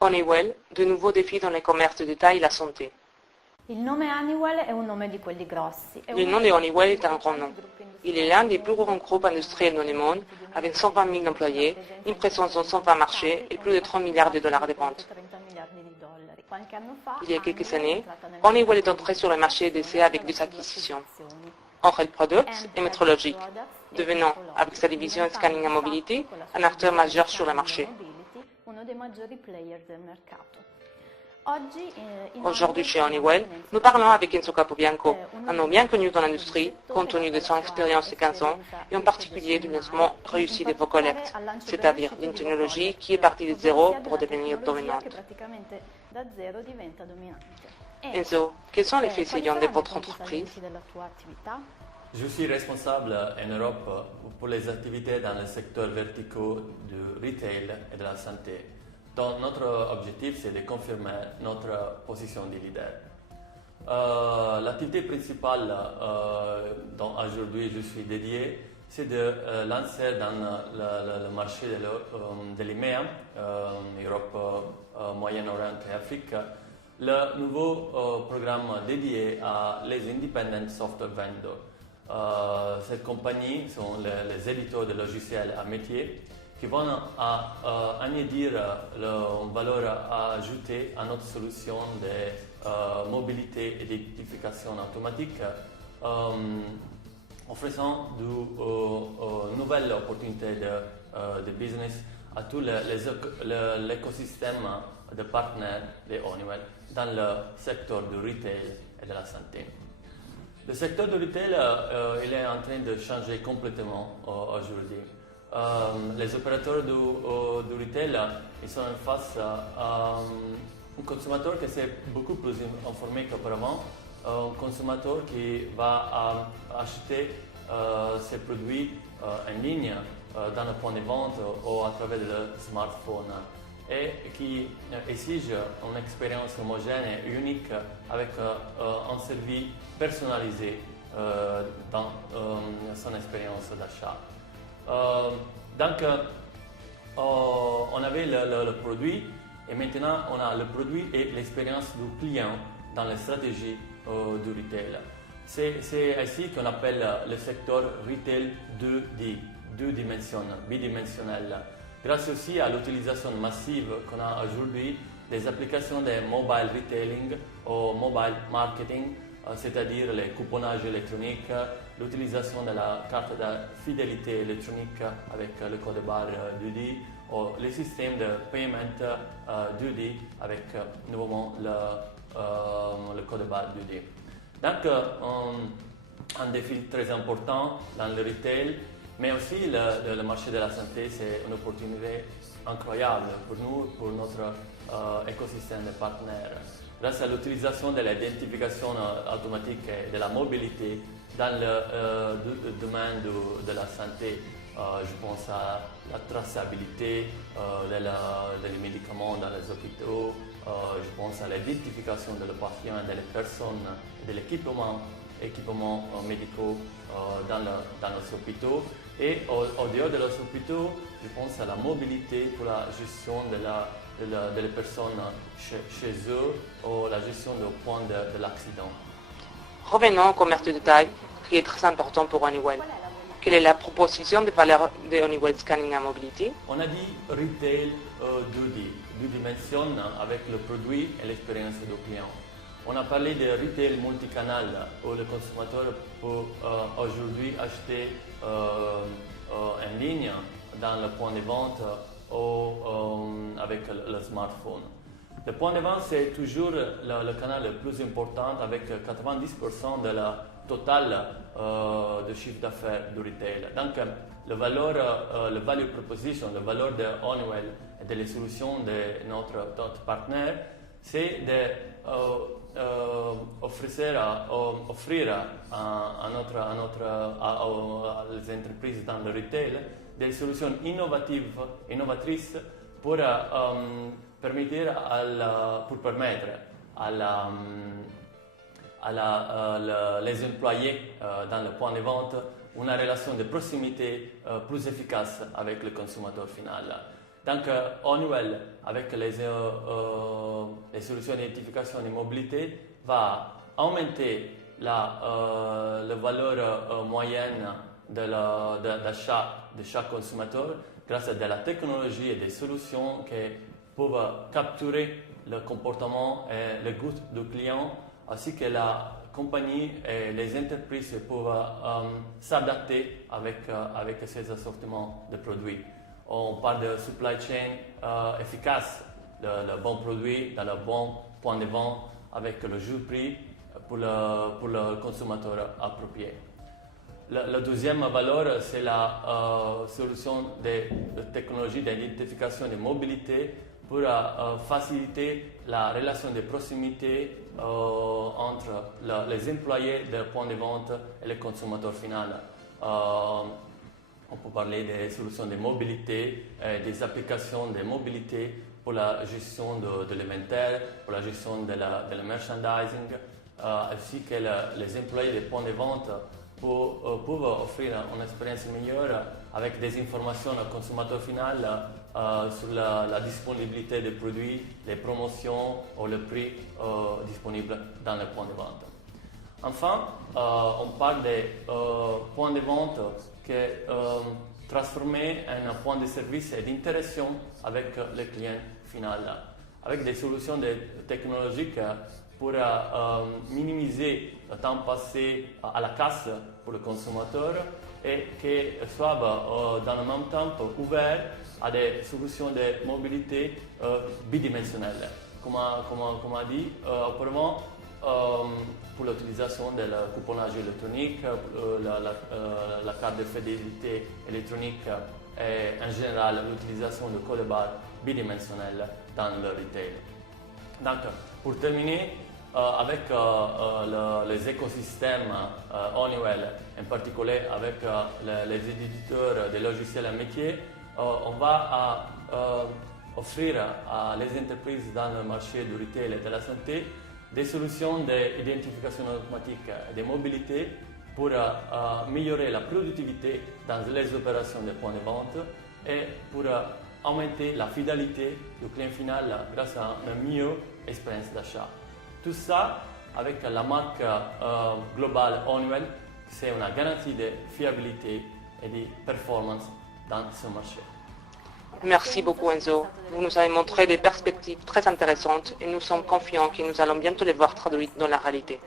Honeywell, de nouveaux défis dans les commerces de détail et la santé. Il nome Honeywell è un nome di quelli grossi. Le nom de Honeywell est un grand nom. Il est l'un des plus grands groupes industriels dans le monde, avec 120 000 employés, une présence dans 120 marchés et plus de 30 milliards de dollars de ventes. Il y a quelques années, Honeywell est entré sur le marché d'essai avec des acquisitions. Henkel Products et Metrology, devenant, avec sa division Scanning and Mobility, un acteur majeur sur le marché. Aujourd'hui chez Honeywell, nous parlons avec Enzo Capobianco, un homme bien connu dans l'industrie, compte tenu de son expérience de 15 ans, et en particulier du lancement réussi de Vocollect, c'est-à-dire d'une technologie qui est partie de zéro pour devenir dominante. Enzo, quels sont les faits saillants de votre entreprise? Je suis responsable en Europe pour les activités dans le secteur verticaux du retail et de la santé. Donc, notre objectif, c'est de confirmer notre position de leader. L'activité principale dont aujourd'hui je suis dédié, c'est de lancer dans le marché de l'EMEA, Europe, Moyen-Orient et Afrique, le nouveau programme dédié à les independent software vendors. Cette compagnie sont les éditeurs de logiciels à métier qui vont añadir une valeur ajoutée à notre solution de mobilité et d'identification automatique, offrant de nouvelles opportunités de business à tout l'écosystème de partenaires de Honeywell dans le secteur du retail et de la santé. Le secteur du retail il est en train de changer complètement aujourd'hui. Les opérateurs du retail ils sont en face à un consommateur qui est beaucoup plus informé qu'auparavant, un consommateur qui va acheter ses produits en ligne dans le point de vente ou à travers le smartphone et qui exige une expérience homogène et unique avec un service personnalisé dans son expérience d'achat. Donc, on avait le produit et maintenant on a le produit et l'expérience du client dans la stratégie du retail. C'est ainsi qu'on appelle le secteur retail 2D, bidimensionnel. Grâce aussi à l'utilisation massive qu'on a aujourd'hui des applications de mobile retailing ou mobile marketing, c'est-à-dire les couponnages électroniques, l'utilisation de la carte de fidélité électronique avec le code barre 2D ou les systèmes de paiement 2D avec nouveau le code barre 2D. Donc, un défi très important dans le retail, mais aussi le marché de la santé, c'est une opportunité incroyable pour nous, pour notre écosystème de partenaires. Grâce à l'utilisation de l'identification automatique et de la mobilité dans le domaine de la santé, je pense à la traçabilité des médicaments dans les hôpitaux, je pense à l'identification de le patient et des personnes, de l'équipement médicaux dans les hôpitaux. Et au dehors de los hôpitaux, je pense à la mobilité pour la gestion des personnes chez eux ou la gestion du point de l'accident. Revenons au commerce de détail, qui est très important pour Honeywell. Quelle est la proposition de valeur de Honeywell Scanning and Mobility? On a dit retail 2D, deux dimensions avec le produit et l'expérience du client. On a parlé de retail multicanal où le consommateur peut aujourd'hui acheter en ligne dans le point de vente ou avec le smartphone. Le point de vente, c'est toujours le canal le plus important avec 90% de la totale de chiffre d'affaires du retail. Donc, le value proposition, le valeur de Honeywell et de les solutions de notre partenaire, c'est d'offrir à les entreprises dans le retail des solutions innovatrices pour permettre les employés dans le point de vente une relation de proximité plus efficace avec le consommateur final. Donc, Honeywell, avec les solutions d'identification et mobilité, va augmenter la valeur moyenne d'achat de chaque consommateur grâce à de la technologie et des solutions qui peuvent capturer le comportement et le goût du client, ainsi que la compagnie et les entreprises peuvent s'adapter avec ces assortiments de produits. On parle de supply chain efficace, le bon produit dans le bon point de vente avec le juste prix pour le consommateur approprié. La deuxième valeur, c'est la solution de technologie d'identification et de mobilité pour faciliter la relation de proximité entre les employés des points de vente et le consommateur final. On peut parler des solutions de mobilité, des applications de mobilité pour la gestion de l'inventaire, pour la gestion de la merchandising, ainsi que les employés des points de vente peuvent offrir une expérience meilleure avec des informations au consommateur final sur la disponibilité des produits, les promotions ou le prix disponible dans le point de vente. Enfin, on parle des points de vente qui transformés en un point de service et d'interaction avec le client final, avec des solutions technologiques pour minimiser le temps passé à la casse pour le consommateur et qui soient dans le même temps ouverts à des solutions de mobilité bidimensionnelles. Comme on a dit auparavant, pour l'utilisation du couponnage électronique, la carte de fidélité électronique et en général l'utilisation de code barre bidimensionnel dans le retail. Donc, pour terminer, avec les écosystèmes Honeywell, en particulier avec les éditeurs de logiciels à métier, on va offrir à les entreprises dans le marché du retail et de la santé des solutions d'identification automatique et de mobilité pour améliorer la productivité dans les opérations de points de vente et pour augmenter la fidélité du client final grâce à une meilleure expérience d'achat. Tout ça avec la marque globale Honeywell, c'est une garantie de fiabilité et de performance dans ce marché. Merci beaucoup Enzo. Vous nous avez montré des perspectives très intéressantes et nous sommes confiants que nous allons bientôt les voir traduites dans la réalité.